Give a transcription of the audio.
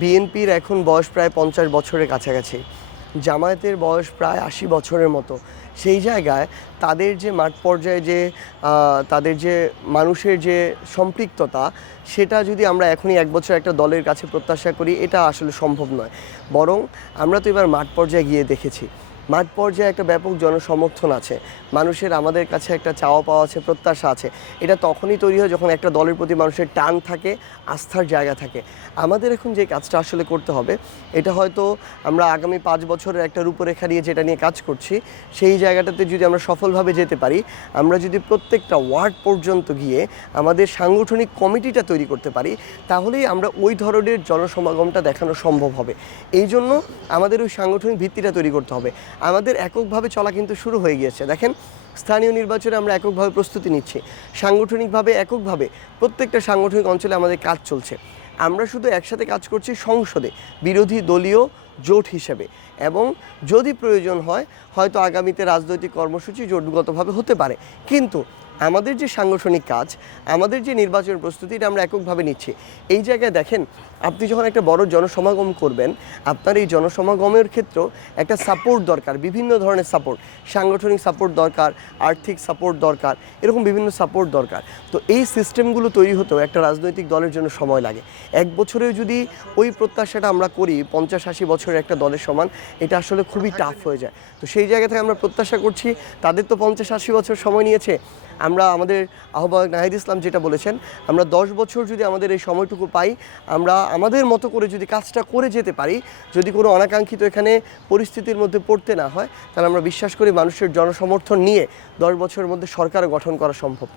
বিএনপির এখন বয়স প্রায় 50 বছরের কাছাকাছি, জামায়াতের বয়স প্রায় 80 বছরের মতো। সেই জায়গায় তাদের যে মাঠ পর্যায়ে যে তাদের যে মানুষের যে সম্পৃক্ততা, সেটা যদি আমরা এখনই 1 বছর একটা দলের কাছে প্রত্যাশা করি, এটা আসলে সম্ভব নয়। বরং আমরা তো এবার মাঠ পর্যায়ে গিয়ে দেখেছি, মাঠ পর্যায়ে একটা ব্যাপক জনসমর্থন আছে, মানুষের আমাদের কাছে একটা চাওয়া পাওয়া আছে, প্রত্যাশা আছে। এটা তখনই তৈরি হয় যখন একটা দলের প্রতি মানুষের টান থাকে, আস্থার জায়গা থাকে। আমাদের এখন যে কাজটা আসলে করতে হবে, এটা হয়তো আমরা আগামী 5 বছরের একটা রূপরেখা নিয়ে যেটা নিয়ে কাজ করছি, সেই জায়গাটাতে যদি আমরা সফলভাবে যেতে পারি, আমরা যদি প্রত্যেকটা ওয়ার্ড পর্যন্ত গিয়ে আমাদের সাংগঠনিক কমিটিটা তৈরি করতে পারি, তাহলেই আমরা ওই ধরনের জনসমাগমটা দেখানো সম্ভব হবে। এই জন্য আমাদের ওই সাংগঠনিক ভিত্তিটা তৈরি করতে হবে। আমাদের এককভাবে চলা কিন্তু শুরু হয়ে গিয়েছে। দেখেন, স্থানীয় নির্বাচনে আমরা এককভাবে প্রস্তুতি নিচ্ছি, সাংগঠনিকভাবে এককভাবে প্রত্যেকটা সাংগঠনিক অঞ্চলে আমাদের কাজ চলছে। আমরা শুধু একসাথে কাজ করছি সংসদে বিরোধী দলীয় জোট হিসেবে, এবং যদি প্রয়োজন হয় হয়তো আগামীতে রাজনৈতিক কর্মসূচি জোটগতভাবে হতে পারে। কিন্তু আমাদের যে সাংগঠনিক কাজ, আমাদের যে নির্বাচন প্রস্তুতি, এটা আমরা এককভাবে নিচ্ছি। এই জায়গায় দেখেন, আপনি যখন একটা বড় জনসমাগম করবেন, আপনার এই জনসমাগমের ক্ষেত্রেও একটা সাপোর্ট দরকার, বিভিন্ন ধরনের সাপোর্ট, সাংগঠনিক সাপোর্ট দরকার, আর্থিক সাপোর্ট দরকার, এরকম বিভিন্ন সাপোর্ট দরকার। তো এই সিস্টেমগুলো তৈরি হতেও একটা রাজনৈতিক দলের জন্য সময় লাগে। 1 বছরেও যদি ওই প্রত্যাশাটা আমরা করি 50-80 বছরের একটা দলের সমান, এটা আসলে খুবই টাফ হয়ে যায়। তো সেই জায়গা থেকে আমরা প্রত্যাশা করছি, তাদের তো 50-80 বছর সময় নিয়েছে, আমরা আমাদের আহ্বায়ক নাহিদ ইসলাম যেটা বলেছেন, আমরা 10 বছর যদি আমাদের এই সময়টুকু পাই, আমরা আমাদের মতো করে যদি কাজটা করে যেতে পারি, যদি কোনো অনাকাঙ্ক্ষিত এখানে পরিস্থিতির মধ্যে পড়তে না হয়, তাহলে আমরা বিশ্বাস করি মানুষের জনসমর্থন নিয়ে 10 বছরের মধ্যে সরকার গঠন করা সম্ভব।